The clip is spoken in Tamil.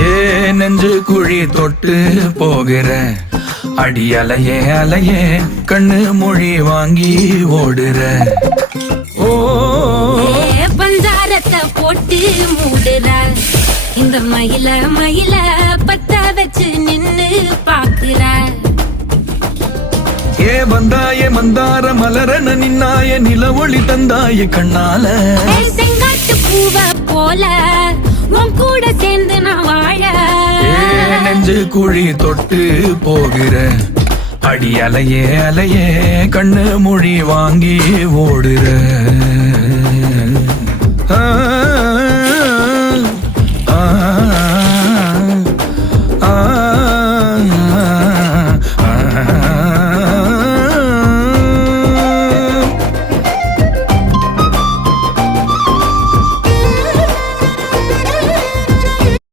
ஏ நெஞ்சு குழி தொட்டு போகிற அடி அலையே அலையே கண்ணு மொழி வாங்கி ஓடுற. ஓ பஞ்சாரத்தை போட்டு மூடுற இந்த மயில மயில பத்த வச்சு நின்னு பாக்குற. ஏ வந்தாய மந்தார மலரன நின்னாய நில ஒளி தந்தாய கண்ணால. செங்காட்டு பூவ போல உன் கூட சேர்ந்து நான் வாழ. நெஞ்சு குழி தொட்டு போகிற அடி அலையே அலையே கண்ணு மொழி வாங்கி ஓடுற.